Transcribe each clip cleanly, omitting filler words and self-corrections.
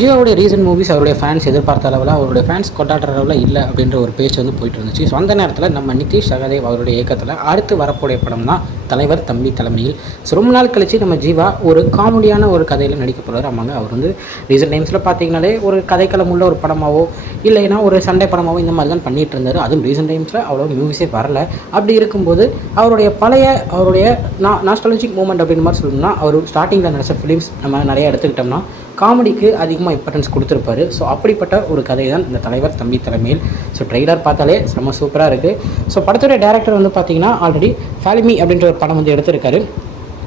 ஜியோவுடைய recent movies அவருடைய fans எதிர்பார்த்த அளவில் அவருடைய ஃபேன்ஸ் கொண்டாடுற அளவில் இல்லை அப்படின்ற ஒரு பேச்சு வந்து போயிட்டு இருந்துச்சு. ஸோ அந்த நேரத்தில் நம்ம நிதிஷ் சகாதேவ் அவருடைய இயக்கத்தில் அடுத்து வரக்கூடிய படம் தான் தலைவர் தம்பி தலைமையில். ஸோ ரொம்ப நாள் கழிச்சு நம்ம ஜீவா ஒரு காமெடியான ஒரு கதையில் நடிக்க போகிறார். ஆமாங்க, அவர் வந்து ரீசன்ட் டைம்ஸில் பார்த்தீங்கன்னாலே ஒரு கதைக்களம் உள்ள ஒரு படமாவோ இல்லைன்னா ஒரு சண்டை படமாவோ இந்த மாதிரி தான் பண்ணிகிட்டு இருந்தார். அதுவும் ரீசன்ட் டைம்ஸில் அவ்வளோ மூவிஸே வரல. அப்படி இருக்கும்போது அவருடைய நாஸ்டாலஜிக் மூமெண்ட் அப்படின்ற மாதிரி சொல்லணும்னா, அவர் ஸ்டார்டிங்கில் நடிச்ச ஃபிலிம்ஸ் நம்ம நிறைய எடுத்துக்கிட்டோம்னா காமெடிக்கு அதிகமாக இம்பார்ட்டன்ஸ் கொடுத்துருப்பாரு. ஸோ அப்படிப்பட்ட ஒரு கதை தான் இந்த தலைவர் தம்பி தலைமையில். ஸோ ட்ரெய்லர் பார்த்தாலே செம்ம சூப்பராக இருக்குது. ஸோ படத்துடைய டேரக்டர் வந்து பார்த்திங்கன்னா ஆல்ரெடி ஃபாலிமி அப்படின்ற ஒரு படம் வந்து எடுத்திருக்காரு.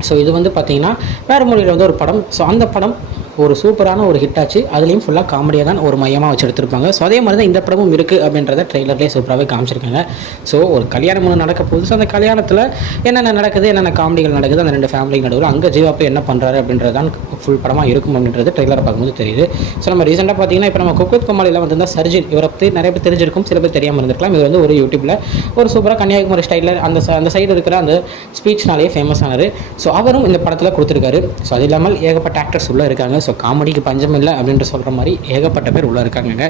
ஸோ இது வந்து பார்த்திங்கன்னா வேறு மொழியில் வந்து ஒரு படம். ஸோ அந்த படம் ஒரு சூப்பரான ஒரு ஹிட் ஆச்சு. அதுலேயும் ஃபுல்லாக காமெடியாக தான் ஒரு மையமாக வச்சு எடுத்திருப்பாங்க. ஸோ அதே மாதிரி தான் இந்த படமும் இருக்குது அப்படின்றத ட்ரெய்லர்லேயே சூப்பராகவே காமிச்சிருக்காங்க. ஸோ ஒரு கல்யாணம் ஒன்று நடக்க போகுது. ஸோ அந்த கல்யாணத்தில் என்னென்ன நடக்குது, என்னென்ன காமெடிகள் நடக்குது, அந்த ரெண்டு ஃபேமிலி நடுவில் அங்கே ஜீவா போய் என்ன பண்ணுறாரு அப்படின்றது தான் ஃபுல் படமாக இருக்கும் அப்படின்றது ட்ரெய்லரை பார்க்கும்போது தெரியுது. ஸோ நம்ம ரீசெண்டாக பார்த்தீங்கன்னா இப்போ நம்ம குக்வித் கோமாளியில் வந்து சர்ஜின் இவரை பற்றி நிறைய பேர் தெரிஞ்சிருக்கும், சில பேர் தெரியாமல் இருந்திருக்கலாம். இது வந்து ஒரு யூடியூப்பில் ஒரு சூப்பராக கன்னியாகுமரி ஸ்டைலில் அந்த சைடு இருக்கிற அந்த ஸ்பீச்னாலேயே ஃபேமஸ் ஆனார். ஸோ அவரும் இந்த படத்தில் கொடுத்துருக்காரு. ஸோ அது இல்லாமல் ஏகப்பட்ட ஆக்டர்ஸ் உள்ளே இருக்காங்க. ஸோ காமெடிக்கு பஞ்சம் இல்லை அப்படின்ட்டு சொல்கிற மாதிரி ஏகப்பட்ட பேர் உள்ளே இருக்காங்க.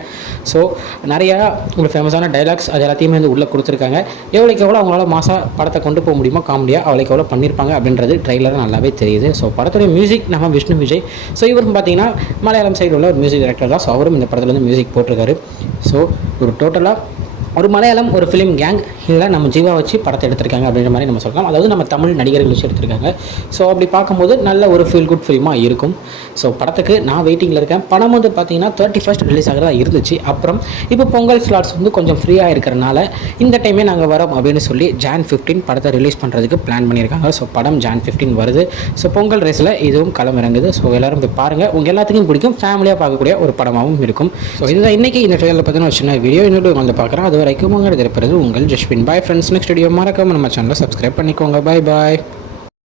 ஸோ நிறையா ஒரு ஃபேமஸான டைலாக்ஸ் அது எல்லாத்தையுமே வந்து உள்ளே கொடுத்துருக்காங்க. எவ்வளோக்கு எவ்வளோ அவங்களால மாதம் படத்தை கொண்டு போக முடியுமோ காமெடியாக அவ்வளோக்கு எவ்வளோ பண்ணியிருப்பாங்க அப்படின்றது ட்ரெய்லர் நல்லாவே தெரியுது. ஸோ படத்துடைய மியூசிக் நம்ம விஷ்ணு விஜய். ஸோ இவரும் பார்த்தீங்கன்னா மலையாளம் சைடு உள்ள ஒரு மியூசிக் டைரக்டர் தான். ஸோ அவரும் இந்த படத்தில் வந்து மியூசிக் போட்டிருக்காரு. ஸோ ஒரு டோட்டலாக ஒரு மலையாளம் ஒரு ஃபிலிம் கேங் இதில் நம்ம ஜீவா வச்சு படத்தை எடுத்திருக்காங்க அப்படின்ற மாதிரி நம்ம சொல்லலாம். அதாவது நம்ம தமிழ் நடிகர்கள் வச்சு எடுத்திருக்காங்க. ஸோ அப்படி பார்க்கும்போது நல்ல ஒரு ஃபீல் குட் ஃபிலிமாக இருக்கும். ஸோ படத்துக்கு நான் வெயிட்டிங்கில் இருக்கேன். படம் வந்து பார்த்தீங்கன்னா 31st ரிலீஸ் ஆகிறதா இருந்துச்சு. அப்புறம் இப்போ பொங்கல் ஸ்லாட்ஸ் வந்து கொஞ்சம் ஃப்ரீயாக இருக்கிறனால இந்த டைமே நாங்கள் வரோம் அப்படின்னு சொல்லி Jan 15 படத்தை ரிலீஸ் பண்ணுறதுக்கு பிளான் பண்ணியிருக்காங்க. ஸோ படம் Jan 15 வருது. ஸோ பொங்கல் ரேஸில் இதுவும் களம் இறங்குது. ஸோ எல்லோரும் போய் பாருங்கள். உங்கள் எல்லாத்துக்கும் பிடிக்கும், ஃபேமிலியாக பார்க்கக்கூடிய ஒரு படமாகவும் இருக்கும். ஸோ இதுதான் இன்றைக்கி இந்த ட்ரெயிலில் பார்த்தீங்கன்னா ஒரு சின்ன வீடியோ இன்னொரு வந்து பார்க்குறேன். அது வரைக்கும் உங்கள் இருப்பது உங்கள் Jaswin. Bye friends. Next video மறக்காம நம்ம சேனலை சப்ஸ்கிரைப் பண்ணிக்கோங்க. பாய் பாய்.